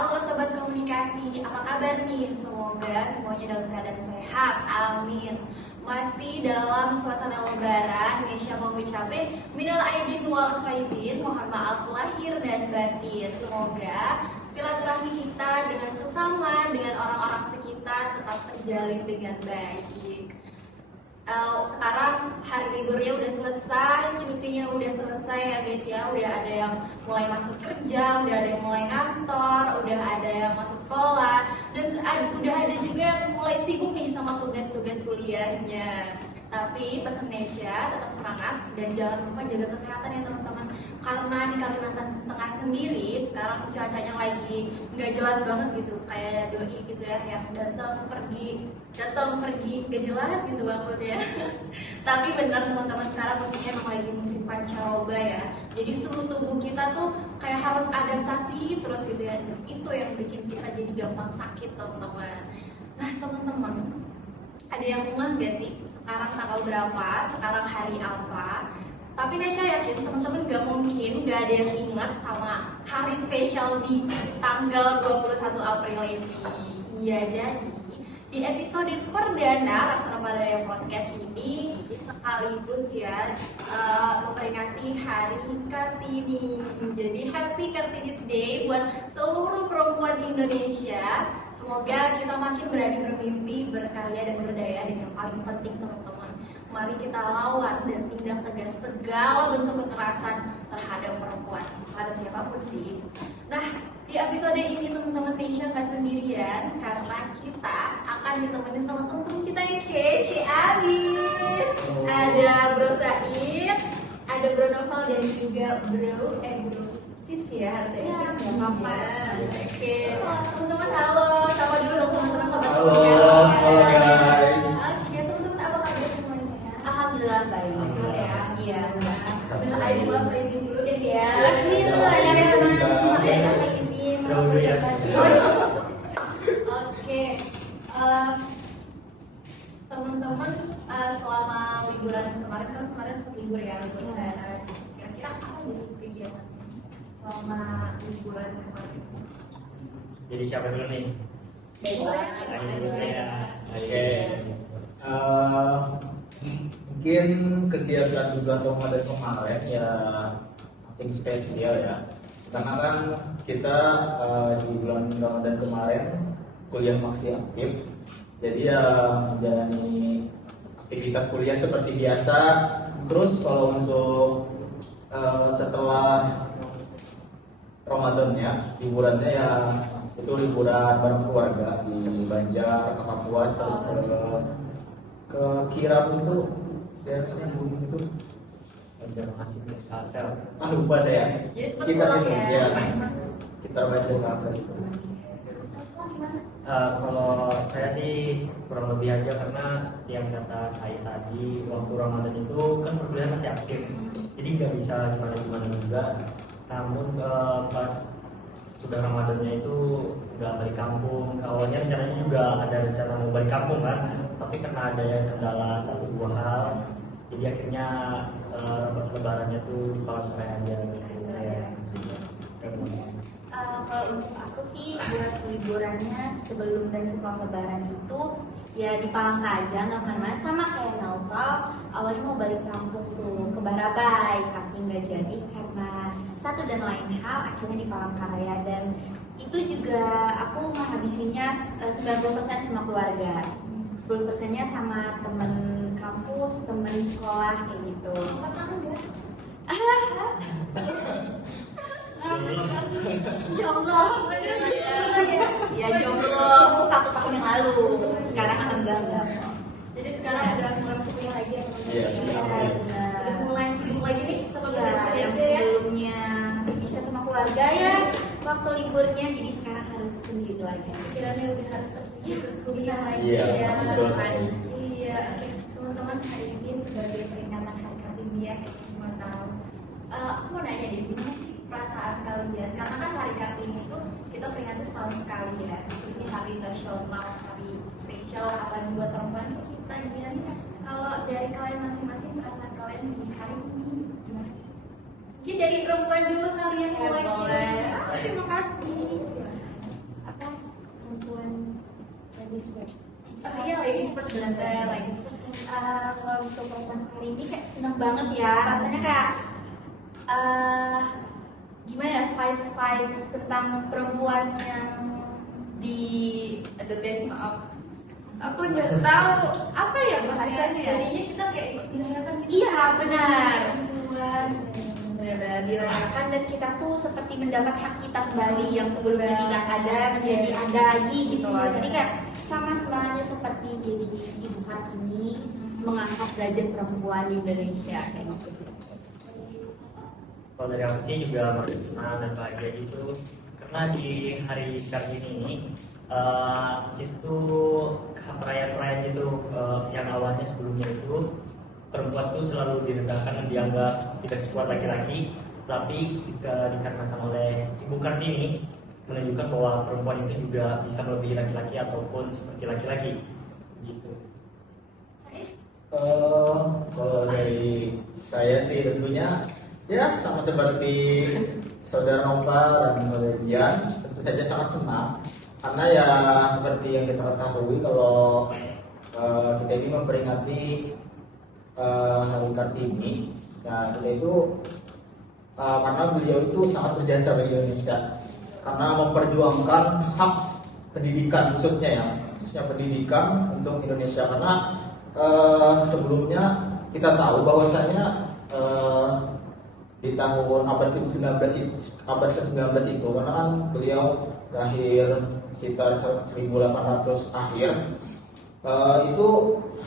Halo Sobat Komunikasi, apa kabar nih? Semoga semuanya dalam keadaan sehat, amin. Masih dalam suasana lebaran, Indonesia mau mengucapkan minal aidin wal faizin, mohon maaf lahir dan batin. Semoga silaturahmi kita dengan sesama, dengan orang-orang sekitar tetap terjalin dengan baik. Sekarang hari liburnya udah selesai, cutinya udah selesai ya guys ya. Udah ada yang mulai masuk kerja, udah ada yang mulai kantor, udah ada yang masuk sekolah, dan udah ada juga yang mulai sibuk nih sama tugas-tugas kuliahnya. Tapi pesan Nesya tetap semangat dan jangan lupa jaga kesehatan ya teman-teman. Karena di Kalimantan Tengah sendiri sekarang cuacanya lagi nggak jelas banget gitu, kayak doi gitu ya, yang datang pergi nggak jelas gitu maksudnya. Tapi benar teman-teman, sekarang musimnya emang lagi musim pancaroba ya. Jadi suhu tubuh kita tuh kayak harus adaptasi terus gitu ya. Dan itu yang bikin kita jadi gampang sakit teman-teman. Nah teman-teman, ada yang ngeh gak sih sekarang tanggal berapa, sekarang hari apa? Tapi Nesya yakin teman-teman gak mungkin gak ada yang ingat sama hari spesial di tanggal 21 April ini. Iya, jadi di episode perdana Raksasa Padaya Podcast ini sekaligus ya memperingati Hari Kartini. Jadi Happy Kartini's Day buat seluruh perempuan Indonesia. Semoga kita makin berani bermimpi, berkarya dan berdaya. Dan yang paling penting teman-teman, mari kita lawan dan tindak tegas segala bentuk kekerasan terhadap perempuan, terhadap siapapun sih. Nah, di episode ini teman-teman Nesya nggak sendirian, karena kita akan ditemani sama teman-teman kita yang kece abis. Ada Bro Said, ada Bro Noval, dan juga Bro Sis ya, harusnya Sis ya, Papa. Oke, teman-teman halo, sama dulu dong teman-teman sobat komunikasi. Halo guys. Oke, teman-teman apa kabar semuanya? Alhamdulillah baik. Ya, Iya. Bisa aja mulai training dulu deh ya. Bismillah ya teman. Dulu ya. Oke, teman-teman, selama liburan kemarin kan sempat libur ya, libur lebaran. Kira-kira apa nih sih kegiatan selama liburan kemarin? Jadi siapa dulu nih? Bebas. Saya dulu ya. Oke. Mungkin kegiatan juga Ramadan kemarin ya nothing spesial ya, karena kan kita di bulan Ramadan kemarin kuliah masih aktif, jadi ya menjalani aktivitas kuliah seperti biasa. Terus kalau untuk setelah Ramadannya, liburannya ya itu liburan bareng keluarga di Banjar, ke Kapuas, terus ke Kirap itu, daerahnya gunung itu. Banjar masih Kalsel. Lupa deh ya. Jadi Sekitar itu ya. ya. Kita Banjar Kalsel itu. Kalau saya sih kurang lebih aja, karena seperti yang kata saya tadi, waktu Ramadan itu kan perkuliahan masih aktif, jadi nggak bisa gimana-gimana juga. Namun pas sudah Ramadannya itu nggak balik kampung. Awalnya rencananya juga ada rencana mau balik kampung kan, tapi karena ada yang kendala satu dua hal, jadi akhirnya lebarannya tuh di Palangkaraya aja. Kalau untuk aku sih buat liburannya sebelum dan setelah lebaran itu ya di Palangkaraya, nggak kemana-mana, sama kayak Naufal. Awalnya mau balik kampung tuh ke Barabai, tapi nggak jadi karena satu dan lain hal, akhirnya di Palangkaraya. Dan itu juga aku menghabisinya 90% sama keluarga, 10%-nya sama temen kampus, temen sekolah kayak gitu. Jomblo. Ya jomblo 1 tahun yang lalu. Sekarang alhamdulillah. Jadi sekarang udah mulai kuliah lagi ya teman-teman. Iya, Udah mulai sibuk lagi nih sama tugas Yang kuliah ya. sebelumnya bisa sama keluarga ya waktu liburnya, jadi sekarang harus sendiri lagi. Pikirannya udah harus ikut kuliah lagi Iya, ya. betul. Iya, oke. Teman-teman, hari ini sebagai peringatan Hari Kartini ya, kita semua tahu. Aku mau nanya deh, gimana sih perasaan kalian? Karena kan Hari Kartini itu kita peringati setahun sekali ya. Ini hari nasional, hari spesial, apalagi buat perempuan kita gini. Kalau dari kalian masing-masing, perasaan kalian di hari ini gimana sih? Mungkin dari perempuan dulu kalian mulai. Boleh. Terima kasih. perempuan ladies first. Oh iya, ladies first bener, ladies first. Kalau untuk perasaan hari ini kayak seneng banget ya, rasanya kayak gimana ya, vibes tentang perempuan yang di the best, maaf aku nggak tahu apa ya bahasanya ya. Jadinya kita kayak ikut dirayakan gitu. Iya benar, Perempuan. benar dirayakan, dan kita tuh seperti mendapat hak kita kembali yang sebelumnya tidak ada menjadi ada lagi gitu loh. Jadi kayak sama sebenarnya seperti jadi ibu Kartini mengangkat derajat perempuan di Indonesia kayak gitu. Kalau dari aku sih juga merasa senang dan bahagia gitu karena di hari Kartini ini situ perayaan-perayaan itu yang awalnya sebelumnya itu perempuan itu selalu direndahkan dan dianggap tidak sekuat laki-laki, tapi dikarenakan oleh Ibu Kartini menunjukkan bahwa perempuan itu juga bisa melebihi laki-laki ataupun seperti laki-laki gitu. Kalau dari saya sih tentunya ya sama seperti saudara Nova dan saudara Dian, tentu saja sangat senang karena ya seperti yang kita ketahui kalau kita ini memperingati Hari Kartini. Nah kita itu karena beliau itu sangat berjasa bagi Indonesia karena memperjuangkan hak pendidikan khususnya pendidikan untuk Indonesia karena sebelumnya kita tahu bahwasanya di tahun abad ke-19 itu karena kan beliau lahir sekitar 1800 akhir, itu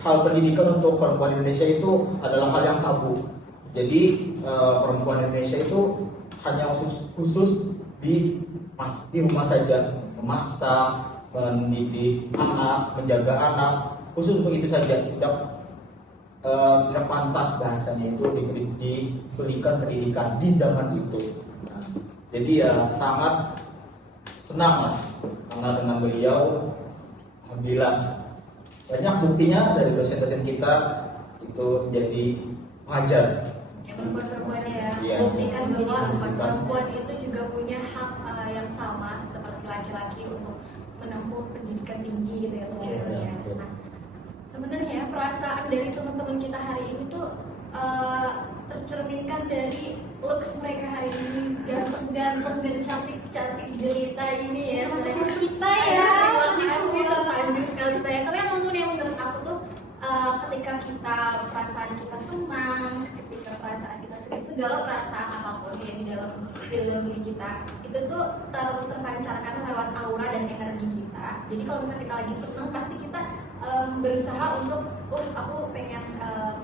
hal pendidikan untuk perempuan Indonesia itu adalah hal yang tabu. Jadi perempuan Indonesia itu hanya khusus di rumah saja, memasak, mendidik anak, menjaga anak, khusus untuk itu saja. Tidak pantas bahasanya itu diberikan pendidikan di zaman itu. Nah, jadi ya sangat senang lah karena dengan beliau alhamdulillah banyak buktinya dari dosen-dosen kita itu jadi pengajar. Ya perempuan-perempuannya ya, Iya. buktikan bahwa Buktikan. perempuan itu juga punya hak yang sama seperti laki-laki untuk menempuh pendidikan tinggi gitu ya teman-teman Iya, ya. betul. Nah, sebenarnya perasaan dari teman-teman kita hari ini tuh tercerminkan dari looks mereka hari ini, ganteng-ganteng dan cantik-cantik jelita ini ya. Masuk kita ya. Terima kasih, tersanjung sekali saya. Karena teman-teman yang menurut aku tuh ketika kita perasaan kita senang, ketika perasaan kita sedih, segala perasaan apapun ya di dalam diri kita itu tuh terpancarkan lewat aura dan energi kita. Jadi kalau misalnya kita lagi senang pasti kita berusaha untuk aku pengen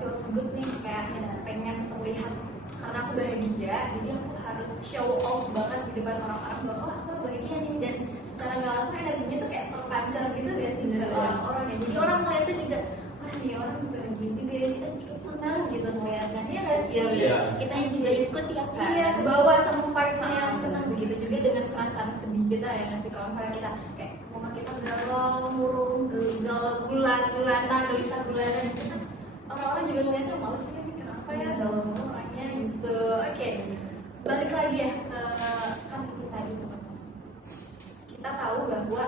feels good nih, kayak pengen terlihat karena aku bahagia, jadi aku harus show off banget di depan orang-orang bahwa aku bahagia nih, dan secara nggak langsung energinya tuh kayak terpancar gitu ya sih ke orang-orang ya. Jadi orang ngeliatnya juga, wah nih orang bahagia juga ya, kita juga senang gitu ngeliatnya. Iya nggak sih? Iya. Kita juga ikut ya kan. Iya, kebawa sama vibes-nya yang senang. Begitu juga dengan perasaan sedih kita ya nggak sih? Kalau misalnya kita kayak muka kita galau, murung, gulanan, gelisah gulanan gitu kan, orang-orang juga ngeliatnya males sih ini kenapa ya galau orangnya gitu. Oke, balik lagi ya ke kan kita gitu. Kita tahu bahwa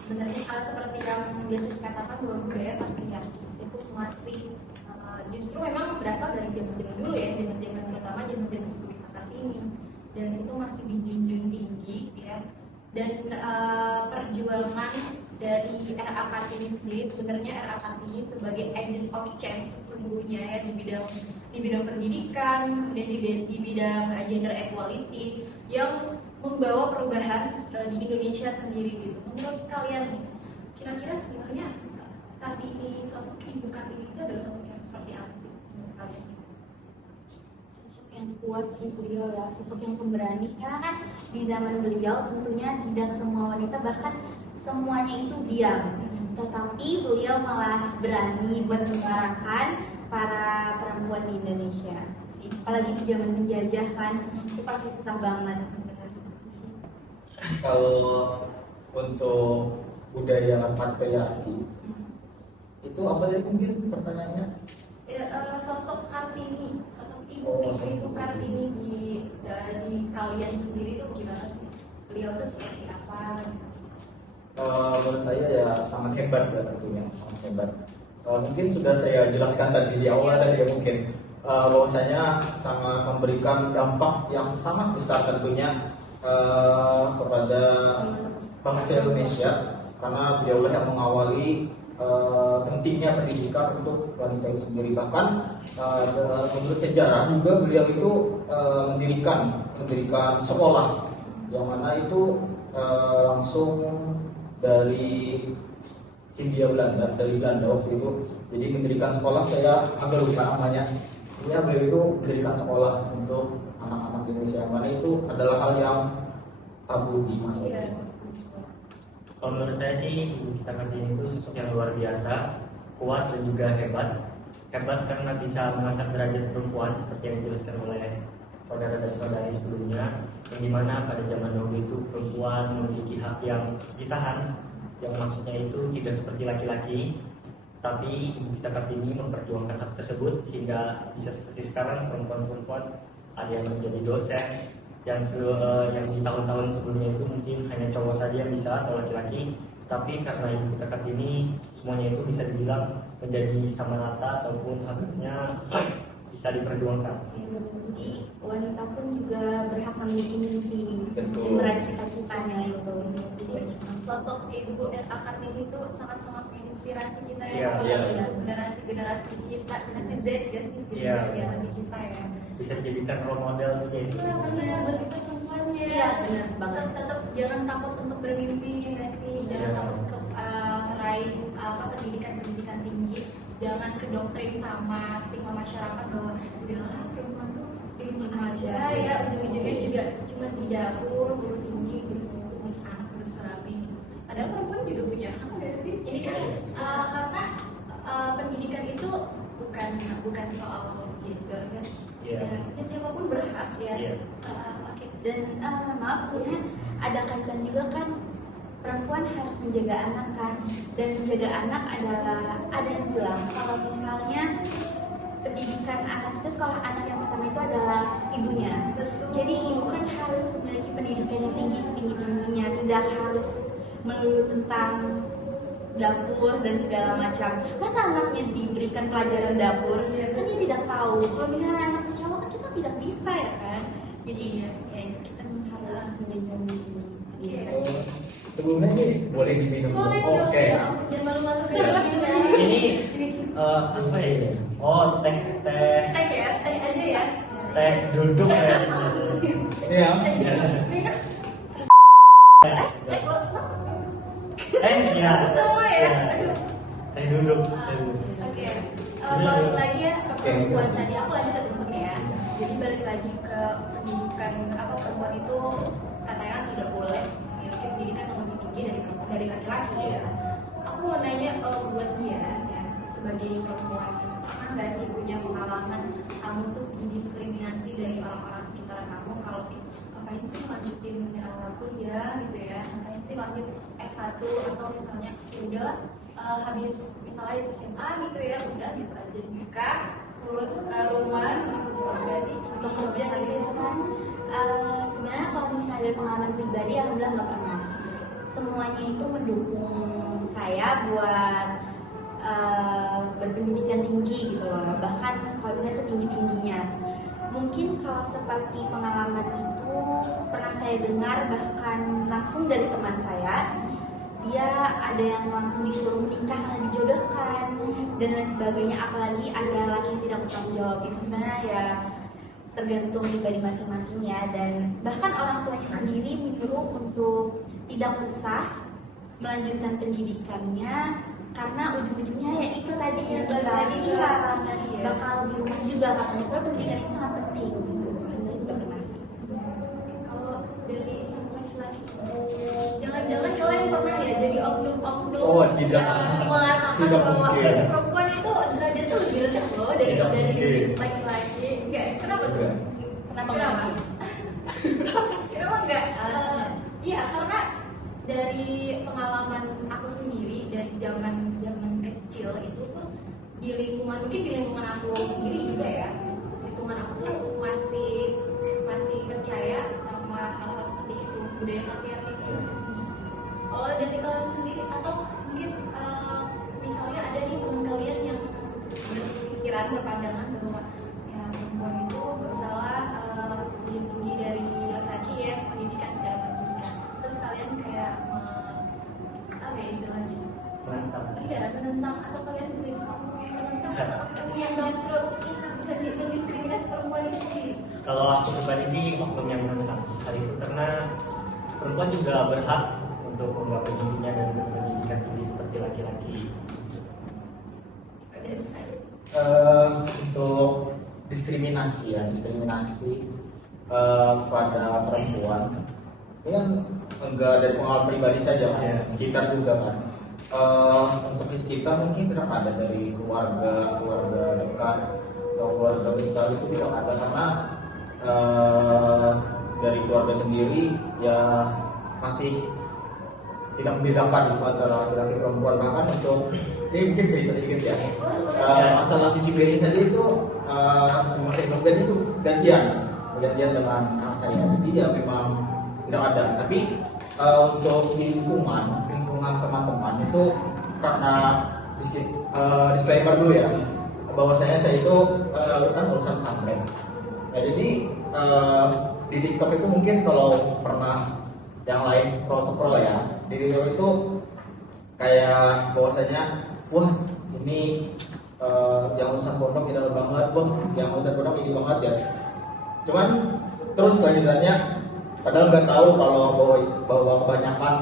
sebenarnya seperti yang biasa dikatakan bahwa budaya patriarki itu masih justru memang berasal dari zaman-zaman dulu ya, zaman-zaman pertama, zaman-zaman Ibu Rita Kartini, dan itu masih dijunjung tinggi ya. Dan perjuangan dari RA Kartini sendiri, sebenarnya RA Kartini sebagai agent of change sesungguhnya ya di bidang pendidikan, kemudian di bidang gender equality yang membawa perubahan di Indonesia sendiri gitu. Menurut kalian nih, kira-kira sebenarnya Kartini, sosok Ibu Kartini itu adalah sosok yang seperti apa sih menurut kalian? Sosok yang kuat sih beliau ya, sosok yang pemberani, karena kan di zaman beliau tentunya tidak semua wanita, bahkan semuanya itu diam, tetapi beliau malah berani buat menyuarakan para perempuan di Indonesia, apalagi di zaman penjajah kan, itu pasti susah banget. Kalau untuk budaya patriarki itu apa tadi mungkin pertanyaannya? Ya, sosok Kartini, sosok Oh, Ibu Kartini di kalian sendiri tuh gimana sih? Beliau tuh seperti apa? menurut saya ya sangat hebat ya tentunya, sangat hebat. Mungkin sudah saya jelaskan tadi di awal tadi ya mungkin bahwasanya sangat memberikan dampak yang sangat besar tentunya kepada bangsa Indonesia, karena beliaulah yang mengawali pentingnya pendidikan untuk wanita itu sendiri. Bahkan menurut sejarah juga beliau itu mendirikan sekolah yang mana itu langsung dari Hindia Belanda, dari Belanda waktu itu. Jadi mendirikan sekolah, saya agak lupa namanya. Ya, beliau itu mendirikan sekolah untuk anak-anak Indonesia, yang mana itu adalah hal yang tabu di masa itu. Kalau menurut saya sih Ibu kita Kartini itu sosok yang luar biasa, kuat dan juga hebat. Hebat karena bisa mengangkat derajat perempuan seperti yang dijelaskan oleh saudara dan saudari sebelumnya, yang dimana pada zaman dahulu itu perempuan memiliki hak yang ditahan, yang maksudnya itu tidak seperti laki-laki. Tapi Ibu kita Kartini memperjuangkan hak tersebut sehingga bisa seperti sekarang perempuan-perempuan ada yang menjadi dosen, yang di tahun-tahun sebelumnya itu mungkin hanya cowok saja yang bisa atau laki-laki, tapi karena Ibu kita Kartini semuanya itu bisa dibilang menjadi sama rata ataupun haknya bisa diperjuangkan. Jadi wanita pun juga berhak memiliki mimpi dan meraih cita-citanya itu. Sosok Ibu R.A. Kartini itu sangat-sangat menginspirasi kita Iya, ya, generasi kita, generasi Z ya sih, generasi kita ya. Bisa dijadikan role model juga itu. Iya benar, buat kita semuanya. Iya, benar banget. Tetap jangan takut untuk bermimpi ya sih, jangan Iya. takut untuk meraih pendidikan tinggi, jangan kedoktrin sama stigma masyarakat bahwa udahlah perempuan tuh di rumah aja ya, ujung-ujungnya juga cuma di dapur, ngurus ini, ngurus itu, ngurus anak, ngurus suami. Padahal perempuan juga punya hak nggak sih? Ini kan karena pendidikan itu bukan soal gender kan? Iya. Ya siapapun berhak ya. Iya. Oke. Dan maaf sebetulnya ada kaitan juga kan, perempuan harus menjaga anak kan, dan menjaga anak adalah ada yang bilang kalau misalnya pendidikan anak itu, sekolah anak yang pertama itu adalah ibunya. Betul. Jadi ibu kan harus memiliki pendidikan yang tinggi setinggi-tingginya, tidak harus melulu tentang dapur dan segala macam. Masa anaknya diberikan pelajaran dapur, kan dia tidak tahu. Kalau misalnya anaknya cowok kan kita tidak bisa ya kan. Jadi ya kita harus menjadi pendidikan. Sebelumnya ini boleh diminum. Boleh Oke. ya, jangan malu-malu Siap. Ini apa ya? Oh, teh teh ya, teh aja ya. teh duduk ya. Ini ya. Ya. Semua ya. Aduh. Teh duduk. Oke, balik lagi ya ke Oke. perempuan tadi. Aku lanjut ya teman-teman ya. Jadi balik lagi ke pendidikan perempuan itu katanya tidak boleh memiliki pendidikan yang lebih tinggi dari laki-laki ya. Aku mau nanya buat dia ya, sebagai perempuan, pernah nggak sih punya pengalaman kamu tuh didiskriminasi dari orang-orang sekitar kamu kalau ngapain sih lanjutin kuliah gitu ya, ngapain sih lanjut S1 atau misalnya ya udahlah habis misalnya SMA gitu ya, udah gitu aja nikah, ngurus rumah, keluarga sih, atau kerja gitu ya kan? Sebenarnya kalau misalnya dari pengalaman pribadi, alhamdulillah nggak pernah. Semuanya itu mendukung saya buat berpendidikan tinggi gitu loh. Bahkan kalau misalnya setinggi tingginya. Mungkin kalau seperti pengalaman itu pernah saya dengar bahkan langsung dari teman saya. Dia ada yang langsung disuruh menikah karena dijodohkan dan lain sebagainya. Apalagi ada laki yang tidak bertanggung jawab. Itu sebenarnya ya tergantung pribadi masing-masing ya, dan bahkan orang tuanya sendiri menyuruh untuk tidak usah melanjutkan pendidikannya karena ujung-ujungnya ya itu tadi yang Lagi dilarang tadi ya. bakal di rumah juga katanya. Kalau pendidikan itu sangat penting gitu. Saya juga pernah sih. Kalau dari laki-laki, jangan-jangan kalian pernah ya jadi oknum-oknum Oh, tidak. yang mengatakan Tidak bahwa mungkin. perempuan itu derajatnya lebih rendah loh dari Tidak dari mungkin. laki-laki. Enggak, kenapa tuh? Kenapa Kenapa? nggak? Kenapa enggak? Iya, karena dari pengalaman aku sendiri dari zaman kecil itu tuh di lingkungan, mungkin di lingkungan aku sendiri juga ya, lingkungan aku tuh masih percaya sama hal-hal seperti itu, budaya patriarki itu masih tinggi. Kalau dari kalian bentuk diskriminasi perempuan itu sendiri? Kalau aku pribadi sih oknum yang menentang hal itu, karena perempuan juga berhak untuk menggapai dirinya dan berpendidikan tinggi seperti laki-laki. Untuk diskriminasi pada perempuan ini kan enggak dari pengalaman pribadi saja kan, Ya. sekitar juga kan. Untuk di sekitar mungkin tidak ada, dari keluarga dekat atau keluarga besar itu tidak ada, karena dari keluarga sendiri ya masih tidak membedakan itu antara laki-laki perempuan. Bahkan untuk ini mungkin cerita sedikit ya, masalah cuci piring tadi itu di masa kemudian itu gantian dengan anak saya, jadi ya memang tidak ada. Tapi untuk lingkungan teman-teman itu, karena disclaimer dulu ya, bahwasanya saya itu kan urusan pesantren. Nah, jadi di TikTok itu mungkin kalau pernah yang lain scroll ya, di TikTok itu kayak bahwasanya wah ini yang urusan pondok ini banget, yang urusan pondok ini banget ya. Cuman terus lanjutannya, padahal nggak tahu kalau bahwa kebanyakan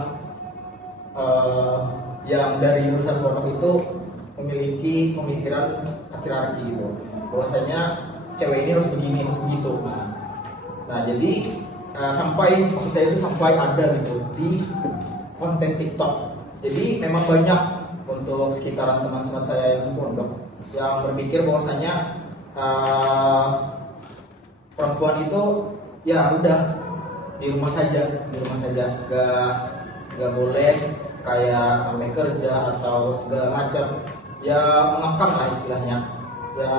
yang dari urusan pondok itu memiliki pemikiran patriarki gitu, bahwasanya cewek ini harus begini, harus begitu. Nah jadi sampai maksud saya itu sampai ada gitu di konten TikTok. Jadi memang banyak untuk sekitaran teman-teman saya yang pondok yang berpikir bahwasanya perempuan itu ya udah di rumah saja, nggak boleh kayak sampai kerja atau segala macam, ya mengekang lah istilahnya, ya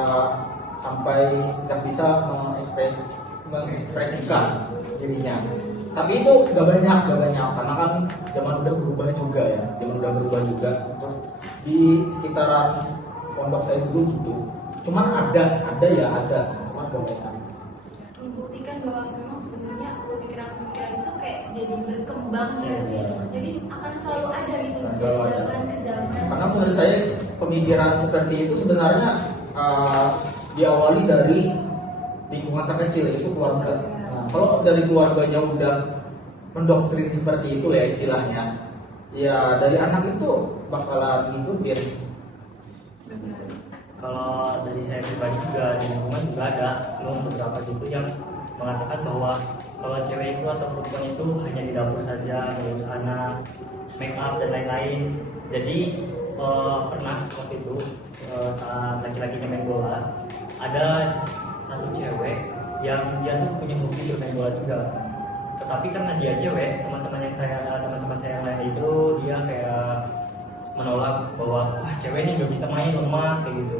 sampai tidak bisa mengekspresikan dirinya. Tapi itu nggak banyak, karena kan zaman udah berubah juga ya, untuk di sekitaran pondok saya dulu gitu. Cuman ada, cuman gak banyak. Membuktikan bahwa memang sebenarnya pemikiran-pemikiran itu kayak jadi berkembang ya sih. Jadi akan selalu ada gitu dari zaman ke zaman. Karena menurut saya pemikiran seperti itu sebenarnya diawali dari lingkungan terkecil, yaitu keluarga. Nah, kalau dari keluarganya udah mendoktrin seperti itu ya istilahnya, ya dari anak itu bakalan ngikutin. Kalau dari saya pribadi juga di lingkungan juga ada beberapa gitu yang mengatakan bahwa kalau cewek itu atau perempuan itu hanya di dapur saja, ngurus anak, make up dan lain-lain. Jadi pernah waktu itu saat laki-lakinya main bola, ada satu cewek yang dia tuh punya hobi bermain bola juga. Tetapi karena dia cewek, teman-teman saya yang lain itu dia kayak menolak bahwa wah cewek ini nggak bisa main, lemah kayak gitu.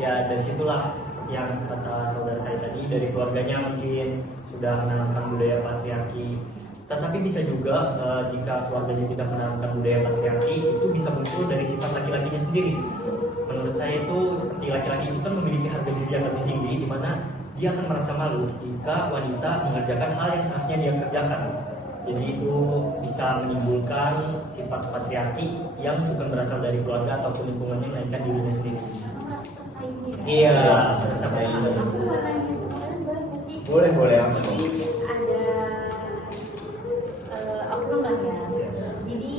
Ya dari situlah seperti yang kata saudara saya tadi, dari keluarganya mungkin sudah menanamkan budaya patriarki. Tetapi bisa juga jika keluarganya tidak menanamkan budaya patriarki, itu bisa muncul dari sifat laki-lakinya sendiri. Menurut saya itu seperti laki-laki itu kan memiliki harga diri yang lebih tinggi, di mana dia akan merasa malu jika wanita mengerjakan hal yang seharusnya dia kerjakan. Jadi itu bisa menimbulkan sifat patriarki yang bukan berasal dari keluarga ataupun lingkungannya, melainkan dirinya sendiri. Iya, merasa bersaing. Aku mau nanya sekarang boleh nggak sih? Boleh. Jadi ada oknum lah ya. Jadi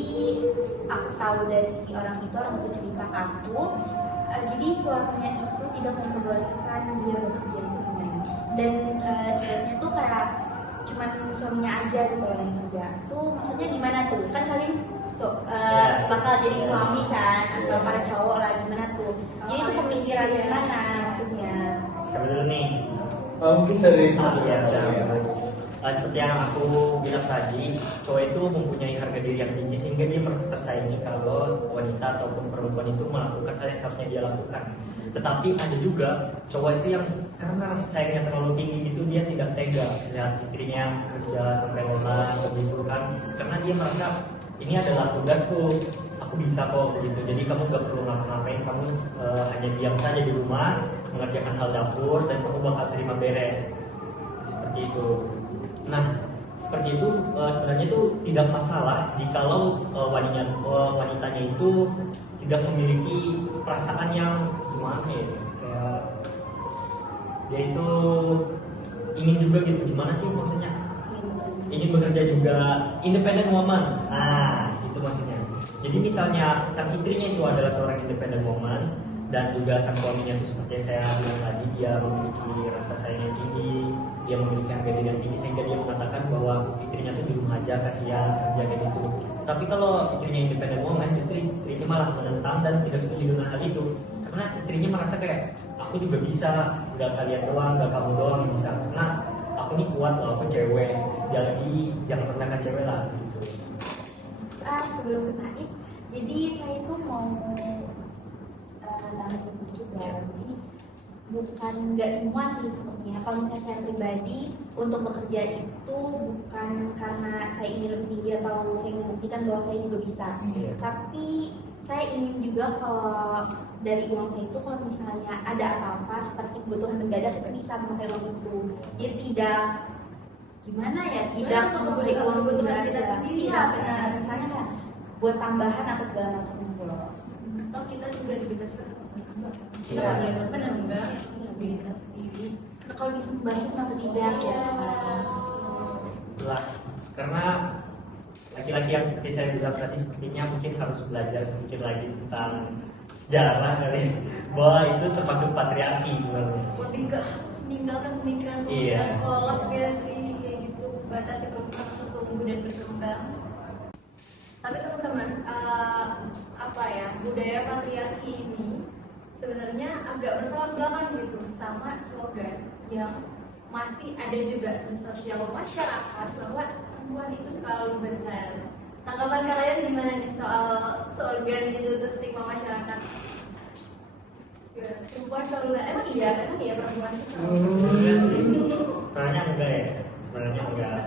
aku tahu dari orang itu cerita ke aku. Jadi suaminya itu tidak memperbolehkan dia bekerja di rumah. Dan ibaratnya tuh kayak cuman suaminya aja gitu yang kerja. Tuh maksudnya gimana tuh? Kan kalian bakal jadi suami kan, atau para cowok lah, gimana tuh? Jadi itu pemikiran yang mana maksudnya? Siapa dulu nih? Mungkin dari Seperti yang aku bilang tadi, cowok itu mempunyai harga diri yang tinggi sehingga dia merasa tersaingi kalau wanita ataupun perempuan itu melakukan hal yang seharusnya dia lakukan. Tetapi ada juga cowok itu yang karena rasa sayangnya terlalu tinggi gitu, dia tidak tega lihat istrinya yang kerja sampai lelah begitu kan, karena dia merasa ini adalah tugasku, aku bisa kok begitu. Jadi kamu gak perlu ngapa-ngapain, kamu hanya diam saja di rumah mengerjakan hal dapur dan kamu bakal terima beres seperti itu. Nah, seperti itu sebenarnya itu tidak masalah jikalau wanitanya itu tidak memiliki perasaan yang gimana ya, kayak dia itu ingin juga gitu, gimana sih maksudnya, ingin bekerja juga, independent woman. Nah itu maksudnya. Jadi misalnya sang istrinya itu adalah seorang independent woman dan juga sang suaminya itu seperti yang saya bilang tadi, dia memiliki rasa sayang yang tinggi, dia memiliki harga diri yang tinggi, sehingga dia mengatakan bahwa istrinya itu di rumah aja, kasihan kerja kayak gitu. Tapi kalau istrinya independent woman, justru istrinya malah menentang dan tidak setuju dengan hal itu, karena istrinya merasa kayak aku juga bisa, nggak kalian doang, nggak kamu doang yang bisa, karena aku nih kuat loh, aku cewek, jangan rendahkan cewek lah gitu. Sebelum ke Said, jadi saya itu mau tambah sedikit ya. Jadi bukan nggak semua sih sepertinya. Kalau misalnya saya pribadi untuk bekerja itu bukan karena saya ingin lebih tinggi atau saya membuktikan bahwa saya juga bisa. Tapi saya ingin juga kalau dari uang saya itu, kalau misalnya ada apa-apa seperti kebutuhan mendadak, itu bisa memakai uang itu. Jadi tidak gimana ya, tidak memakai uang kebutuhan kita kita sendiri. sendiri. Ya benar, misalnya kan buat tambahan atau segala macam gitu loh. Atau kita juga dibebaskan kita Iya. nggak boleh benar enggak diri kita sendiri. Nah, kalau disembahkan kenapa tidak ya? Lah, karena laki-laki yang seperti saya bilang tadi sepertinya mungkin harus belajar sedikit lagi tentang sejarah kali, bahwa itu termasuk patriarki sebenarnya. Lebih ke harus meninggalkan pemikiran Iya. kolot ya sih kayak gitu, batasi perempuan untuk tumbuh dan berkembang. Tapi teman-teman, apa ya, budaya patriarki ini sebenarnya agak bertolak belakang gitu sama slogan yang masih ada juga di sosial masyarakat bahwa perempuan itu selalu benar. Tanggapan kalian gimana nih soal slogan itu terus stigma masyarakat? Ya, perempuan selalu benar. Emang iya perempuan itu selalu Enggak sih. Sebenarnya enggak ya, sebenarnya enggak.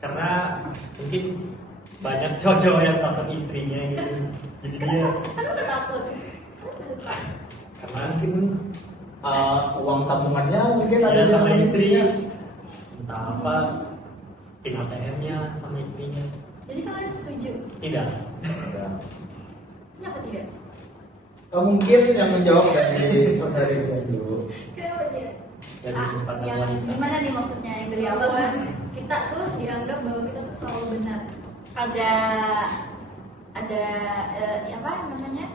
Karena mungkin banyak cowok yang takut istrinya gitu. Jadi dia kan udah takut. karena Mungkin uang tabungannya mungkin ada ada di sama rumah istrinya, entah apa, pin ATM-nya sama istrinya. Jadi kalian setuju? Tidak. Ya. Kenapa tidak? Mungkin yang menjawab dari saudaranya dulu. Kenapa dia? Dari sudut pandang yang wanita. gimana nih maksudnya yang dari awal kita tuh dianggap bahwa kita tuh selalu benar. Ada apa namanya?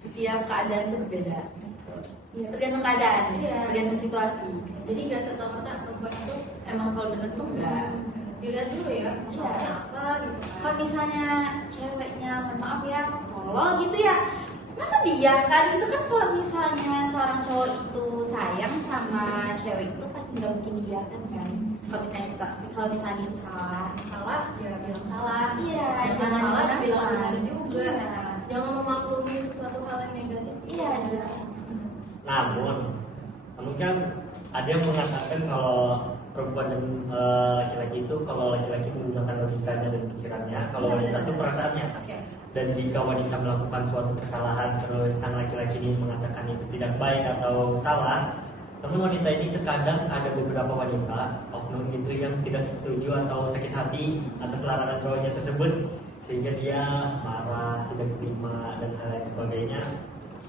Setiap keadaan itu berbeda. Iya. Tergantung keadaan, Iya. tergantung situasi. Jadi nggak serta-merta perempuan itu emang selalu benar tuh enggak. Dilihat dulu ya, maksudnya Iya. apa gitu. Kalau misalnya ceweknya, mohon maaf ya, tolol gitu ya, masa dia kan itu kan, kalau misalnya seorang cowok itu sayang sama cewek itu pasti nggak mungkin dia kan. Kalau misalnya itu salah. Salah ya bilang salah. Iya, Jangan salah jangan bilang salah. benar juga. Iya. Jangan memaklumi sesuatu hal yang negatif. Iya, iya. Namun kan ada yang mengatakan kalau perempuan dan laki-laki itu, kalau laki-laki menggunakan logikanya dan pikirannya, kalau wanita itu perasaannya. Dan jika wanita melakukan suatu kesalahan terus sang laki-laki ini mengatakan itu tidak baik atau salah, namun wanita ini terkadang ada beberapa wanita oknum itu yang tidak setuju atau sakit hati atas larangan cowoknya tersebut, sehingga dia marah, tidak terima dan hal lain sebagainya.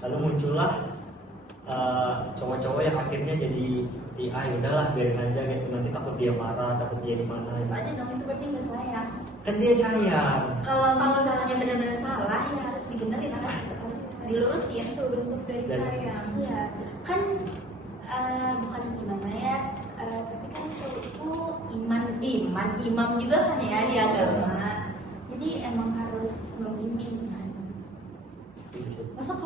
Lalu muncullah cowok-cowok yang akhirnya jadi seperti yaudahlah biarin aja gitu, nanti takut dia marah, takut dia dimana Apa aja dong, itu berarti nggak sayang. kan dia sayang. Kalau misalnya benar-benar salah ya harus dibenerin, harus dilurusin. Itu bentuk dari Dan- sayang. Iya, kan bukan gimana ya, tapi kan cowok itu imam juga kan ya di agama. Jadi emang harus membimbing kan. Masa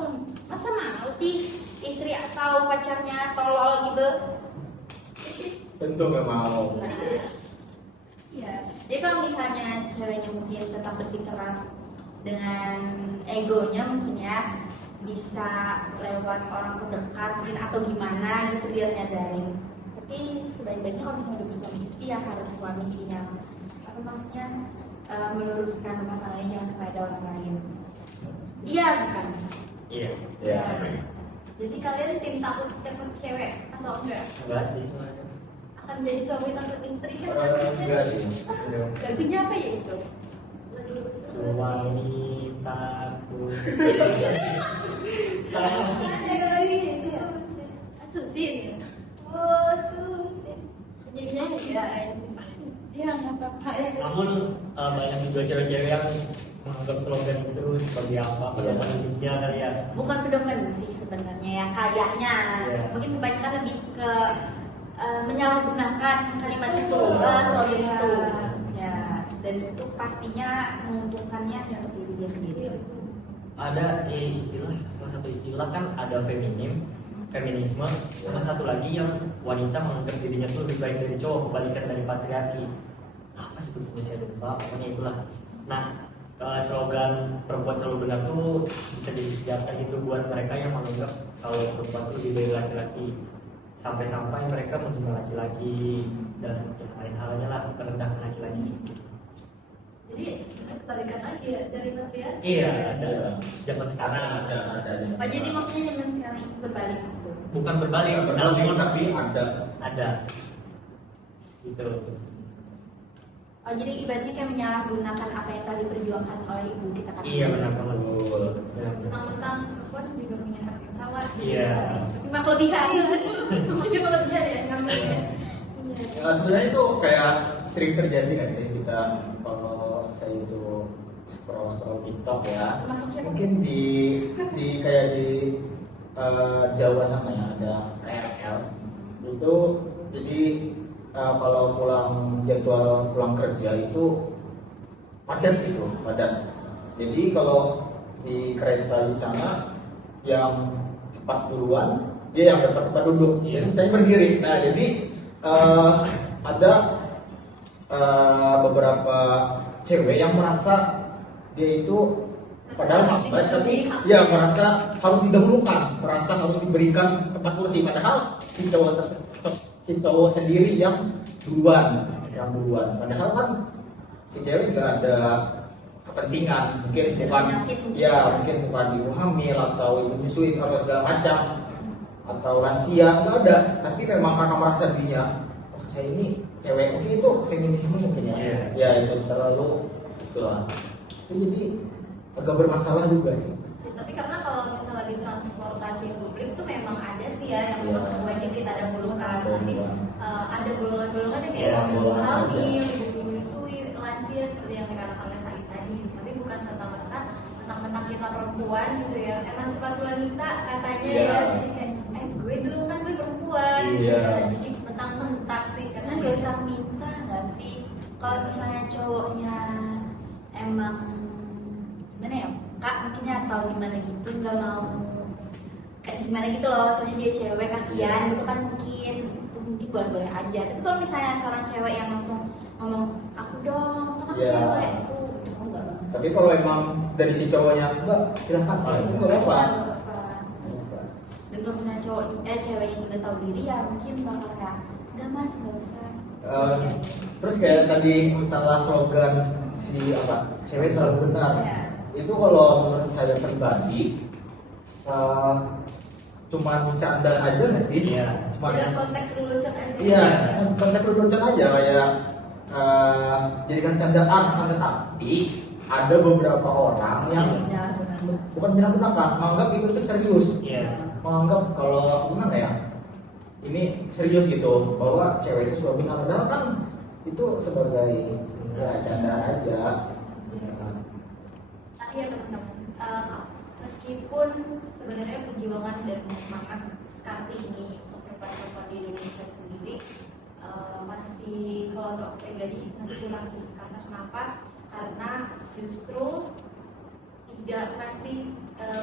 mau sih istri atau pacarnya tolol gitu? Tentu nggak mau. Iya. Jadi kalau misalnya ceweknya mungkin tetap bersikeras dengan egonya mungkin ya, bisa lewat orang terdekat mungkin atau gimana gitu biar nyadarin. Tapi sebaik-baiknya kalau misalnya udah bersuami istri ya harus suami sih yang apa maksudnya meluruskan rumah tangganya, jangan sampai ada orang lain. Iya bukan? Iya. Ya. Jadi kalian tim takut cewek atau enggak? Enggak sih sebenarnya. Akan jadi suami takut istri kan? Enggak sih. Lagunya apa ya itu? Suami takut. Susi. Oh, susis. Jadinya ya, Iya nggak apa-apa ya. Namun banyak juga cewek-cewek yang menganggap slogan itu sebagai apa pedoman hidupnya kali ya. Bukan pedoman sih sebenarnya ya, kayaknya Iya. mungkin kebanyakan lebih ke menyalahgunakan kalimat itu, slogan itu ya, dan itu pastinya menguntungkannya untuk diri dia sendiri. Ada istilah, salah satu istilah kan ada feminisme, sama satu lagi yang wanita menganggap dirinya tuh lebih baik dari cowok, kebalikan dari patriarki. Apa sebetulnya saya lupa, pokoknya itulah. Nah, slogan perempuan selalu benar tuh bisa jadi senjata gitu buat mereka yang menganggap kalau perempuan itu lebih dari laki-laki, sampai-sampai mereka menghina laki-laki dan yang lain halnya lah, merendahkan laki-laki. jadi kebalikan aja dari patriarki. Iya, ya, ada. sih? Zaman sekarang ada. Oh jadi maksudnya zaman sekarang itu berbalik gitu. bukan berbalik, Berbalik tapi ada gitu. Oh jadi ibaratnya kayak menyalahgunakan apa yang tadi diperjuangkan oleh ibu kita kan. Iya benar banget. Betul. Benar. Mentang-mentang perempuan juga punya hak yang sama. Iya. Cuma kelebihan. Iya. Tapi kalau bisa ya ngambilnya. Sebenarnya itu kayak sering terjadi nggak sih kita kalau saya itu scroll TikTok ya, Masuk siapa? mungkin di kayak di Jawa sana ya ada KRL itu, jadi kalau jadwal pulang kerja itu padat gitu, padat. Jadi kalau di kereta di sana yang cepat duluan dia yang dapat tempat duduk, jadi saya berdiri. Nah jadi ada beberapa cewek yang merasa dia itu padahal lambat tapi ya merasa harus didahulukan, merasa harus diberikan tempat kursi, padahal si cowok sendiri yang duluan, padahal kan si cewek nggak ada kepentingan, mungkin bukan ibu hamil atau ibu menyusui atau segala macam atau lansia, nggak ada, tapi memang karena merasa dirinya saya ini cewek, mungkin itu feminisme mungkin ya. Iya. Ya itu terlalu itulah. Itu jadi agak bermasalah juga sih. Ya, tapi karena kalau misalnya di transportasi publik itu memang ada sih ya yang Iya. memang wajib kita dahulukan. Tapi ada golongan-golongan yang Iya, kayak ibu golongan hamil, ibu menyusui, lansia seperti yang dikatakan oleh Said tadi. Tapi bukan serta-merta mentang-mentang kita perempuan gitu ya. Emansipasi wanita katanya Iya. ya. Jadi kayak gue dulu kan gue perempuan. Iya. Jadi mentang-mentang sih Karena karena nggak usah minta nggak sih, kalau misalnya cowoknya emang gimana ya kak mungkinnya atau gimana gitu nggak mau kayak gimana gitu loh, soalnya dia cewek kasihan gitu kan, mungkin itu mungkin boleh-boleh aja. Tapi kalau misalnya seorang cewek yang langsung ngomong aku dong kan aku Iya. cewek, itu oh, enggak banget. Tapi kalau emang dari si cowoknya enggak, silahkan, itu nggak apa-apa. Dan kalau misalnya ceweknya juga tahu diri ya mungkin bakal kayak enggak mas nggak usah. Terus kayak tadi masalah slogan si apa cewek selalu benar, Ya. itu kalau menurut saya pribadi cuman canda aja nggak sih? Iya. Cuman dalam konteks lelucon aja. iya, konteks lelucon aja kayak jadikan candaan, kan, tetapi ada beberapa orang yang Ya, benar. bukan menyalahgunakan, menganggap itu tuh serius, Iya. menganggap kalau gimana ya, ini serius gitu bahwa cewek itu sudah benar, padahal kan itu sebagai ya candaan aja. Ya kan? Iya teman-teman. Meskipun sebenarnya perjuangan dan semangat Kartini untuk perempuan-perempuan di Indonesia sendiri masih, kalau untuk aku pribadi masih kurang sih. Karena kenapa? Karena justru masih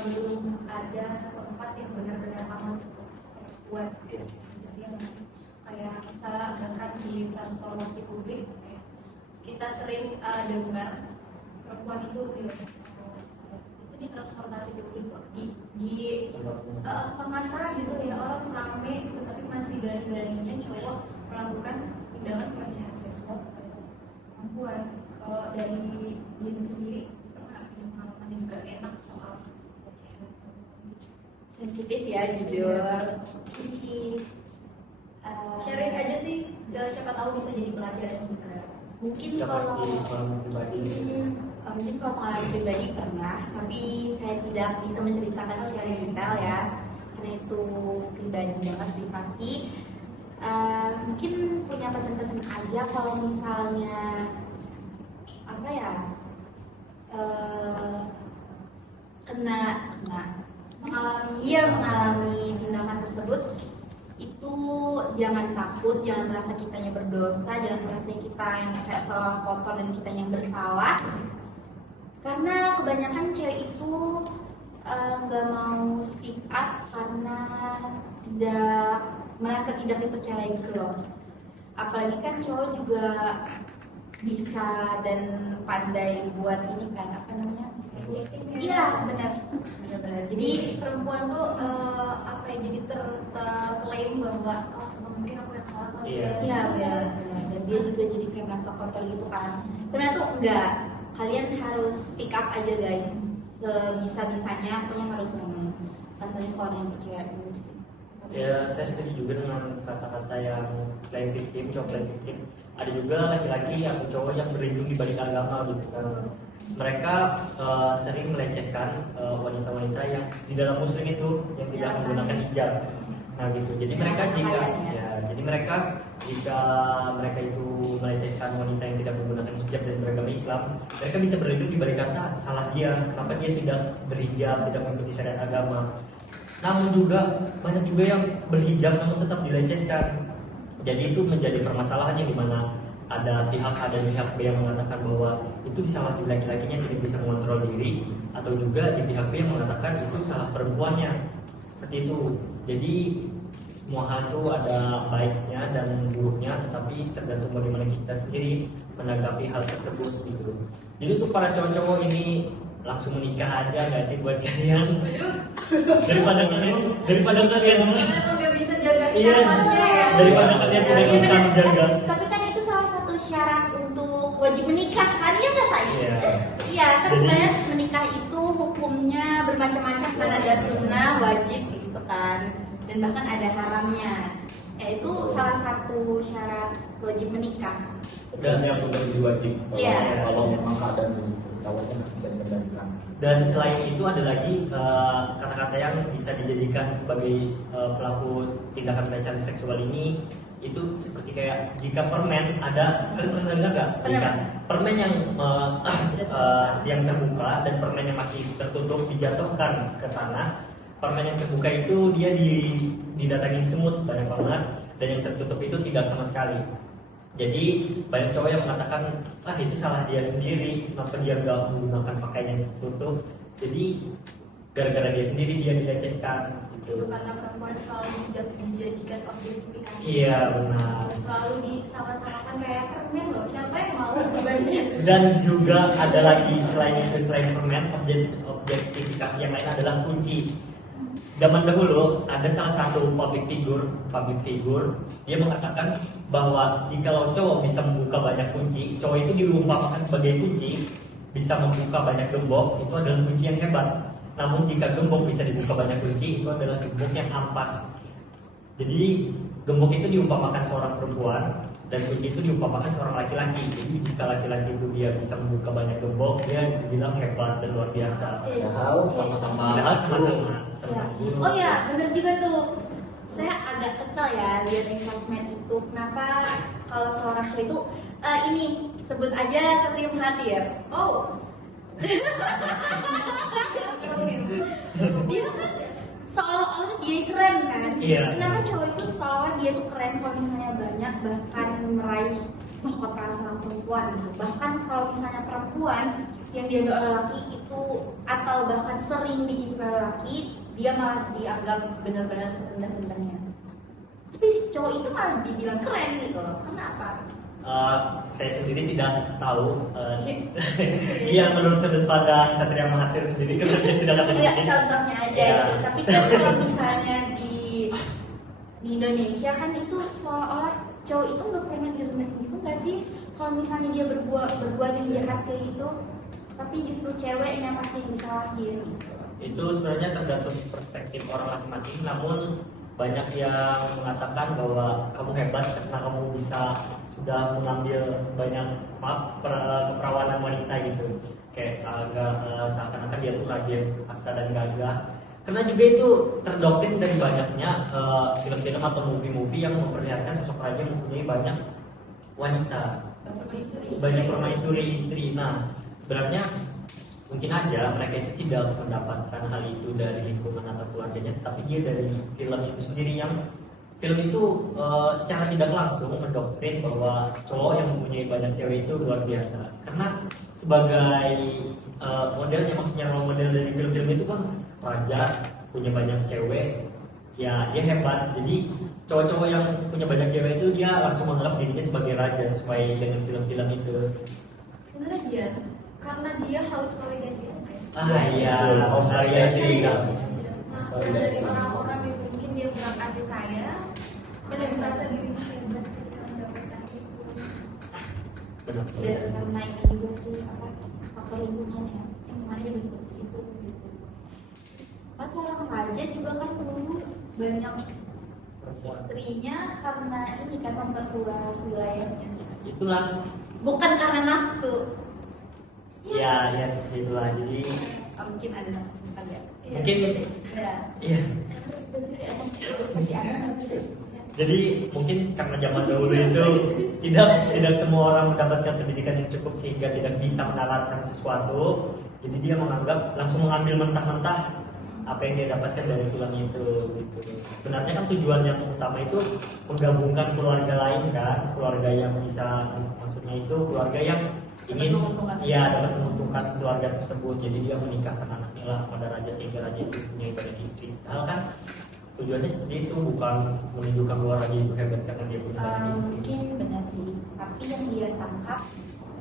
belum ada tempat yang benar-benar aman untuk perempuan. Jadi masih kayak misalnya bahkan di transportasi publik kita sering dengar perempuan itu di transportasi publik kok di pemasaran gitu ya, orang rame gitu tapi masih berani-beraninya cowok melakukan tindakan pelecehan seksual kepada perempuan. Kalau dari diri sendiri pernah ada pengalaman yang gak enak soal pelecehan? Sensitif ya jujur. Jadi Sharing aja sih, siapa tahu bisa jadi pelajaran juga. mungkin Ya pasti kalau pengalaman pribadi. mungkin kalau pengalaman pribadi pernah, tapi saya tidak bisa menceritakan secara detail ya. karena itu pribadi banget, privasi. Mungkin punya pesan-pesan aja kalau misalnya apa ya, mengalami tindakan tersebut, itu jangan takut, jangan merasa kitanya berdosa, jangan merasa kita yang kayak seolah kotor dan kita yang bersalah, karena kebanyakan cewek itu nggak mau speak up karena merasa tidak dipercayai gitu loh. Apalagi kan cowok juga bisa dan pandai buat ini kan, apa namanya? Iya, benar. Jadi perempuan tuh apa ya, jadi terklaim bahwa mungkin aku yang salah kalau Iya. dia. Benar. Dan dia juga jadi kayak merasa kotor gitu kan. Sebenarnya tuh enggak. Kalian harus speak up aja guys. Sebisa-bisanya pokoknya harus ngomong. Rasanya kalau yang percaya dulu sih. Ya, saya setuju juga dengan kata-kata yang playing victim, cowok playing victim. Ada juga laki-laki atau cowok yang berlindung di balik agama gitu kan. Mereka sering melecehkan wanita-wanita yang di dalam muslim itu yang tidak menggunakan hijab. Nah gitu. Jadi mereka jika mereka itu melecehkan wanita yang tidak menggunakan hijab dan beragama Islam, mereka bisa berlindung di balik kata salah dia, kenapa dia tidak berhijab, tidak mengikuti syariat agama. Namun juga banyak juga yang berhijab namun tetap dilecehkan. Jadi itu menjadi permasalahan yang dimana ada pihak A dan pihak B yang mengatakan bahwa itu salah di laki-lakinya tidak bisa mengontrol diri, atau juga di pihak B yang mengatakan itu salah perempuannya. Seperti itu. Jadi semua hal itu ada baiknya dan buruknya, tetapi tergantung bagaimana kita sendiri menanggapi hal tersebut gitu. Jadi untuk para cowok-cowok ini langsung menikah aja nggak sih buat kalian? daripada kalian Emang gak bisa jaga iya, syahwatnya ya. daripada kalian tidak Iya, bisa benar. menjaga. Tapi kan itu salah satu syarat untuk wajib menikah kan, ya nggak saya? Iya. Iya, kan Jadi- sebenarnya menikah itu hukumnya bermacam-macam, kan ada sunnah, wajib gitu kan, dan bahkan ada haramnya. Itu salah satu syarat wajib menikah. Dan yang sudah diwajib Iya. kalau memang keadaan pesawatnya nggak bisa dikendalikan. Dan selain itu ada lagi kata-kata yang bisa dijadikan sebagai pelaku tindakan pelecehan seksual ini, itu seperti kayak jika permen ada, kalian pernah dengar nggak? Pernah. Jika permen yang terbuka dan permen yang masih tertutup dijatuhkan ke tanah, permen yang terbuka itu dia didatangin semut banyak banget, dan yang tertutup itu tidak sama sekali. Jadi banyak cowok yang mengatakan itu salah dia sendiri, kenapa dia gak menggunakan pakaian yang tertutup. Jadi gara-gara dia sendiri dia dilecehkan gitu. Karena perempuan selalu dijadikan objektifikasi. Iya benar. Selalu disama-samakan kayak permen loh. Siapa yang mau berbanding? Dan juga ada lagi selain permen, objektifikasi yang lain adalah kunci. Zaman dahulu ada salah satu public figure, dia mengatakan bahwa jikalau cowok bisa membuka banyak kunci, cowok itu diumpamakan sebagai kunci, bisa membuka banyak gembok, itu adalah kunci yang hebat. Namun jika gembok bisa dibuka banyak kunci, itu adalah gembok yang ampas. Jadi gembok itu diumpamakan seorang perempuan, dan kunci itu diumpamakan seorang laki-laki. Jadi jika laki-laki itu dia bisa membuka banyak gembok, dia dibilang hebat dan luar biasa. Padahal sama-sama. Padahal sama-sama buruk. Oh ya, benar juga tuh. Saya agak kesel ya lihat di sosmed itu. Kenapa kalau seorang cewek itu ini sebut aja Satria Mahathir. Oh. Oke. Dia kan seolah-olah dia keren kan. Iya. Kenapa cowok itu seolah dia tuh keren kalau misalnya banyak bahkan meraih mahkota seorang perempuan gitu. Bahkan kalau misalnya perempuan yang dianggap oleh laki itu atau bahkan sering dicici oleh laki, dia malah dianggap benar-benar serendah-rendahnya. Tapi si cowok itu malah dibilang keren gitu loh. Kenapa? Saya sendiri tidak tahu. Iya, menurut sudut pandang Satria Mahathir sendiri karena dia tidak ada di Ya sini. contohnya aja Iya. gitu. Tapi kan kalau misalnya di Indonesia kan itu seolah-olah cowok itu nggak pernah direndahin gitu nggak sih? Kalau misalnya dia berbuat yang jahat kayak gitu, tapi justru ceweknya pasti disalahin gitu. Itu sebenarnya tergantung perspektif orang masing-masing. Namun banyak yang mengatakan bahwa kamu hebat karena kamu bisa sudah mengambil banyak keperawanan wanita gitu. Kayak seakan-akan dia tuh rajin, asa dan gagah. karena juga itu terdoktrin dari banyaknya film-film atau movie-movie yang memperlihatkan sosok raja yang mempunyai banyak wanita, banyak permaisuri istri. Nah, sebenarnya mungkin aja mereka itu tidak mendapatkan hal itu dari lingkungan atau keluarganya, tapi dia dari film itu sendiri yang film itu secara tidak langsung mendoktrin bahwa cowok yang mempunyai banyak cewek itu luar biasa. Karena sebagai modelnya, maksudnya role model dari film-film itu kan raja punya banyak cewek, ya dia hebat. Jadi cowok-cowok yang punya banyak cewek itu dia langsung menganggap dirinya sebagai raja sesuai dengan film-film itu. Sebenarnya dia karena dia harus validasi. Iya, validasi. Nah, dari orang-orang yang mungkin dia kurang kasih sayang, dan merasa dirinya hebat ketika mendapatkan itu. Benar. Dan karena ini juga sih apa faktor lingkungannya, lingkungannya juga seperti itu gitu. Kan seorang raja juga kan dulu banyak istrinya karena ini kan memperluas wilayahnya, Itulah. bukan karena nafsu. Ya, ya seperti itulah. Jadi Mungkin ada nafsu ya. mungkin Ya. iya. Jadi mungkin karena zaman dahulu itu tidak semua orang mendapatkan pendidikan yang cukup sehingga tidak bisa menalarkan sesuatu. Jadi dia menganggap langsung mengambil mentah-mentah apa yang dia dapatkan dari film itu gitu. Sebenarnya kan tujuan yang utama itu menggabungkan keluarga lain kan, keluarga yang bisa, maksudnya itu keluarga yang ingin dapat menguntungkan keluarga tersebut. Jadi dia menikahkan anaknya lah pada raja sehingga raja itu punya banyak istri. Padahal kan tujuannya seperti itu, bukan menunjukkan bahwa raja itu hebat karena dia punya banyak istri. Mungkin benar sih, tapi yang dia tangkap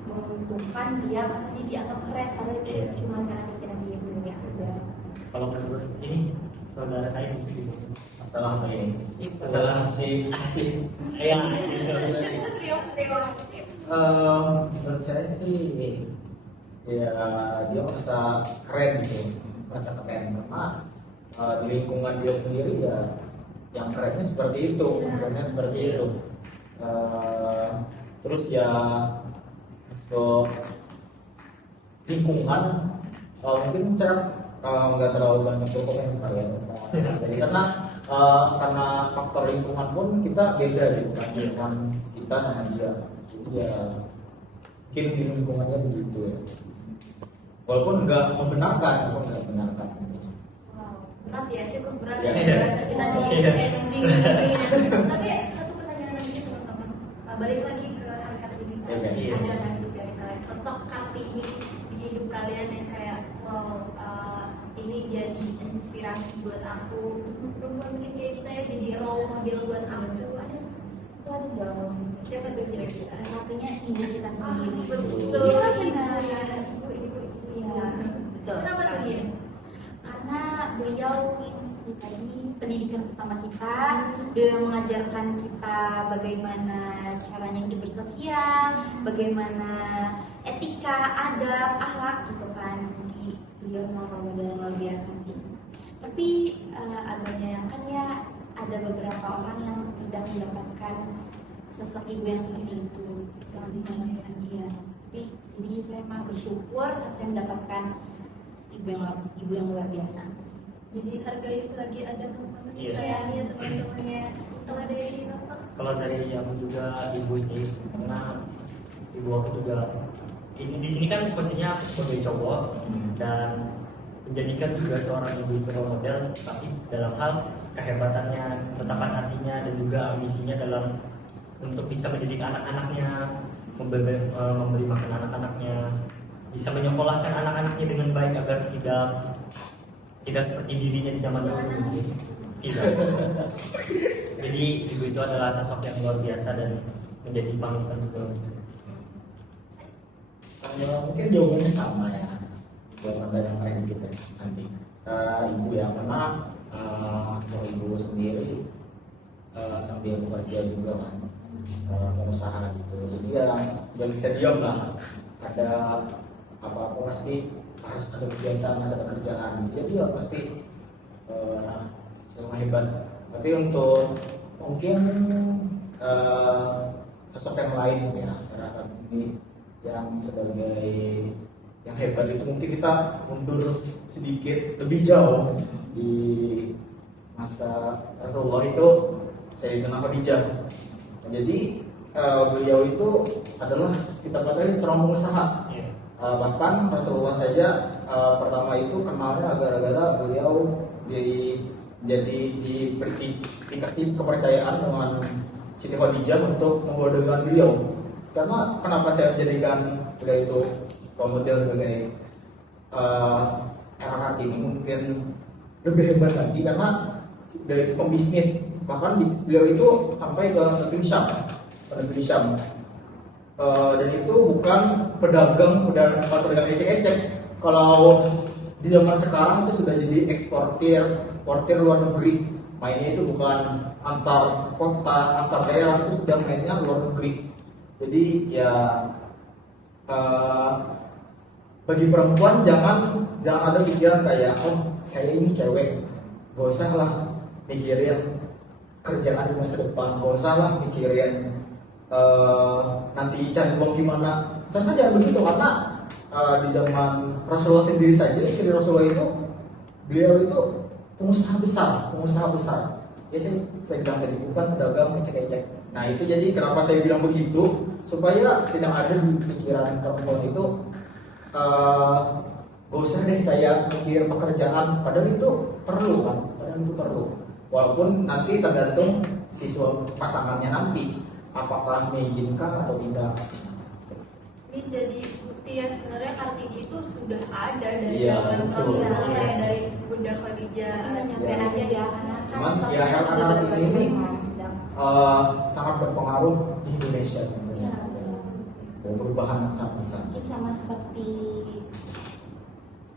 menguntungkan dia karena dia dianggap keren, karena dia Iya. cuma karena pikiran dia sendiri aja. Kalau menurut ini saudara saya gitu. Masalah apa ini? Masalah si Ya, menurut saya sih ya dia merasa keren gitu, merasa keren karena di lingkungan dia sendiri ya yang kerennya seperti itu, kerennya seperti itu. Terus ya untuk lingkungan mungkin saya nggak terlalu banyak berkomentar ya. Jadi karena faktor lingkungan pun kita beda gitu kan, lingkungan kita sama dia. Jadi ya mungkin di lingkungannya begitu ya. Walaupun nggak membenarkan. Wow, berat ya, cukup berat Ya. ya bahasa kita di Iya. ending ini. Tapi satu pertanyaan lagi teman-teman, balik lagi ke Harkat Fisika. Oke. Iya. Ada nggak sih dari kalian sosok Kartini di hidup kalian yang kayak wow, ini jadi inspirasi buat aku, untuk perempuan mungkin kayak kita ya, jadi role model buat aku. Ada? Itu ada dong. Siapa tuh kira-kira? Artinya ibu kita sendiri. Betul, Iya, ibu benar. ya, ibu. Iya, betul. Kenapa tuh dia? Karena beliau ini tadi pendidikan pertama kita, beliau yang mengajarkan kita bagaimana caranya hidup bersosial, bagaimana etika, adab, akhlak gitu kan. Jadi beliau memang model yang luar biasa sih. Tapi agak menyayangkan ya ada beberapa orang yang tidak mendapatkan sosok ibu yang seperti itu. Iya. Tapi jadi saya mah bersyukur saya mendapatkan ibu yang luar biasa. Jadi hargai selagi ada teman-teman Iya. sayangnya teman-temannya. Kalau dari Bapak, kalau dari aku juga ibu sih, karena ibu aku juga ini di sini kan posisinya sebagai cowok dan menjadikan juga seorang ibu itu role model, tapi dalam hal kehebatannya, ketetapan hatinya dan juga ambisinya dalam untuk bisa mendidik anak-anaknya, memberi makan anak-anaknya, bisa menyekolahkan anak-anaknya dengan baik agar tidak seperti dirinya di zaman dahulu. Tidak. Jadi ibu itu adalah sosok yang luar biasa dan menjadi panutan juga. Mungkin jawabannya sama ya, jawaban dari yang lain kita nanti. Ibu ya, karena kalau ibu sendiri sambil bekerja juga kan, pengusaha gitu. Jadi ya nggak bisa diam lah. Ada apa-apa pasti harus ada kegiatan, ada pekerjaan. Jadi ya pasti semua hebat. Tapi untuk mungkin sosok yang lain ya, masyarakat ini yang sebagai yang hebat itu mungkin kita mundur sedikit lebih jauh di masa Rasulullah itu Sayyidina Khadijah. Jadi beliau itu adalah kita katakan seorang pengusaha. Bahkan Rasulullah saja pertama itu kenalnya gara-gara beliau dikasih kepercayaan dengan Siti Khadijah untuk membodohkan beliau. Karena kenapa saya menjadikan beliau itu model sebagai era Kartini mungkin lebih hebat lagi karena beliau itu pembisnis. Bahkan beliau itu sampai ke negeri Syam. Dan itu bukan pedagang ecek-ecek. Kalau di zaman sekarang itu sudah jadi eksportir luar negeri. Mainnya itu bukan antar kota, antar daerah, itu sudah mainnya luar negeri. Jadi ya bagi perempuan jangan ada pikiran kayak saya ini cewek, gak usah lah mikirin kerjaan di masa depan, gak usah lah mikirin nanti cari uang gimana. Saya jangan begitu karena di zaman Rasulullah sendiri saja, istri Rasulullah itu beliau itu pengusaha besar. Ya saya bilang tadi bukan pedagang ecek-ecek. Nah itu jadi kenapa saya bilang begitu supaya tidak ada di pikiran perempuan itu gak usah deh saya mikir pekerjaan, padahal itu perlu kan, walaupun nanti tergantung siswa pasangannya nanti apakah mengizinkan atau tidak. Ini jadi bukti ya sebenarnya Kartini itu sudah ada dari Iya, zaman betul. Rasulullah ya, dari Bunda Khadijah Sampai aja ya karena Cuman sosial ya era juga Kartini ini berkembang. sangat berpengaruh di Indonesia tentunya. Iya. Dan perubahan yang sangat besar. Mungkin sama seperti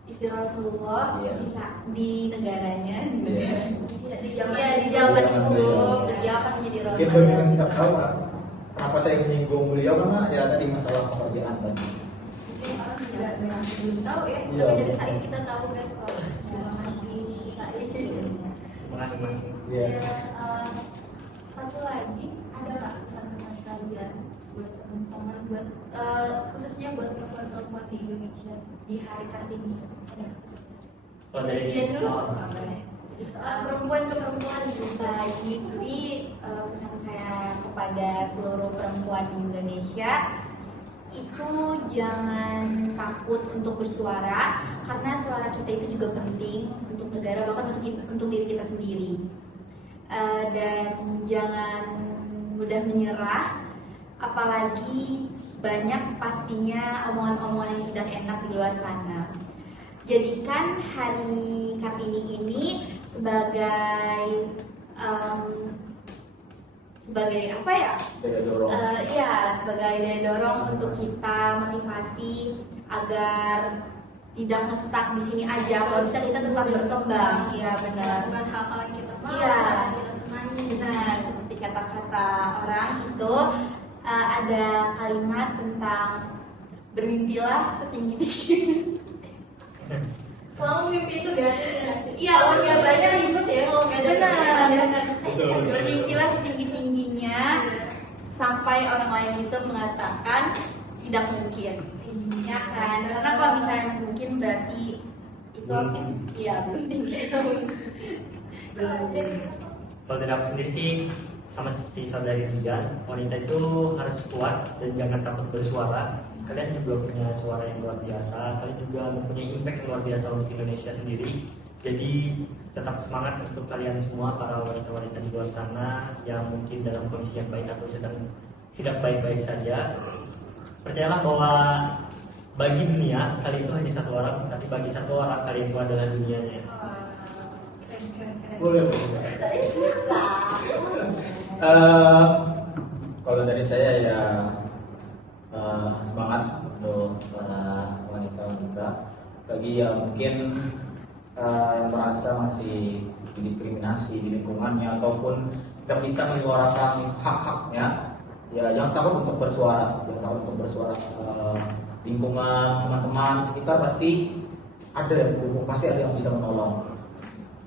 istri Rasulullah Iya. bisa di negaranya Iya. di zaman di zaman Iya, itu iya. beliau akan menjadi Mungkin bagi yang rasul. tidak tahu kan, kenapa saya menyinggung beliau karena ya tadi masalah pekerjaan tadi. mungkin orang tidak belum tahu ya, Iya, tapi dari betul. Said kita tahu kan soal Terima kasih. Said. Terima kasih Mas. Iya. Ya, satu lagi ada nggak pesan-pesan kalian buat teman-teman, buat khususnya buat perempuan-perempuan di Indonesia di Hari Kartini? Ada nggak pesan-pesan? Kalau dari Dia dulu oh, nggak boleh. Soal perempuan ke perempuan gitu. Baik, jadi pesan saya kepada seluruh perempuan di Indonesia itu jangan takut untuk bersuara karena suara kita itu juga penting untuk negara bahkan untuk diri kita sendiri. Dan jangan mudah menyerah, apalagi banyak pastinya omongan-omongan yang tidak enak di luar sana. Jadikan Hari Kartini ini sebagai apa ya? Daya dorong. Sebagai daya dorong untuk kita motivasi agar tidak ngestak di sini aja. Kalau bisa kita tetap berkembang. Iya benar. Dengan hal-hal yang kita mau, Iya. yang kita senangi. Nah, seperti kata-kata orang itu ada kalimat tentang bermimpilah setinggi tinggi. Selama mimpi itu gratis ya. Iya, kalau benar. nggak banyak ribet ya, kalau nggak ada Benar. Betul. Bermimpilah setinggi tingginya sampai orang lain itu mengatakan tidak mungkin. Iya kan? Karena kalau misalnya masih mungkin berarti itu Belum tinggi. iya belum tinggi. Jadi Kalau dari aku sendiri sih sama seperti saudari Dian, wanita itu harus kuat dan jangan takut bersuara. Kalian juga punya suara yang luar biasa, kalian juga mempunyai impact yang luar biasa untuk Indonesia sendiri. Jadi tetap semangat untuk kalian semua para wanita-wanita di luar sana yang mungkin dalam kondisi yang baik atau sedang tidak baik-baik saja. Percayalah bahwa bagi dunia kalian itu hanya satu orang, tapi bagi satu orang kalian itu adalah dunianya. keren. Boleh. Bisa. Kalau dari saya ya semangat untuk para wanita-wanita bagi yang mungkin yang merasa masih didiskriminasi di lingkungannya ataupun tidak bisa menyuarakan hak-haknya, ya jangan takut untuk bersuara, lingkungan teman-teman sekitar pasti ada yang mendukung, pasti ada yang bisa menolong.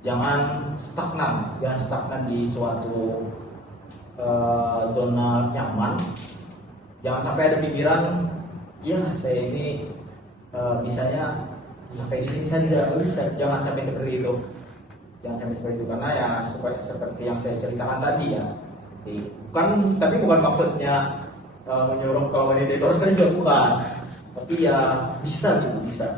Jangan stagnan di suatu zona nyaman. Jangan sampai ada pikiran, ya saya ini bisanya sampai di sini saja, bisa jangan sampai seperti itu, karena ya supaya seperti yang saya ceritakan tadi ya. Kan tapi bukan maksudnya menyuruh kaum wanita itu harus kerja, bukan, tapi ya bisa gitu, bisa.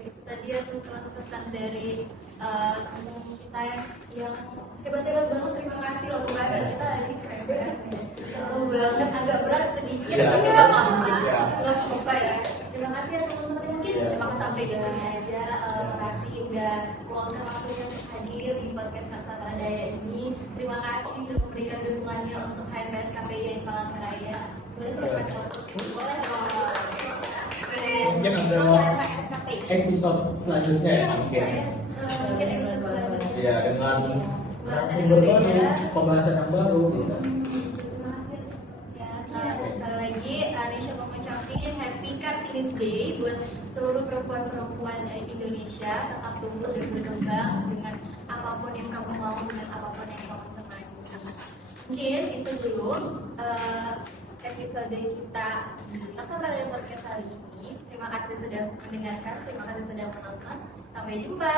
Itu tadi ya teman-teman pesan dari tamu kita yang hebat-hebat banget. Terima kasih loh pembahasan kita hari ini keren banget, seru banget, agak berat sedikit Iya, tapi agak nggak berat apa-apa, sedikit, ya. nggak apa-apa ya. Terima kasih ya teman-teman, mungkin Iya. cuma sampai di sini aja. Makasih udah meluangkan waktunya untuk hadir di podcast Nusantara Daya ini. Terima kasih sudah memberikan dukungannya untuk HMPS KPI di Palangkaraya. Boleh nggak Mas? Mungkin ada episode selanjutnya ya, mungkin. Mungkin episode selanjutnya. Ya, dengan Narasumber baru, pembahasan yang baru gitu. Terima kasih. Ya, sekali lagi Anisha mengucapkan Happy Kartini Day buat seluruh perempuan-perempuan Indonesia. Tetap tumbuh dan berkembang dengan apapun yang kamu mau, dengan apapun yang kamu senangi. Mungkin itu dulu episode kita Nusantara Daya Podcast kali ini. Terima kasih sudah mendengarkan, terima kasih sudah menonton. Sampai jumpa.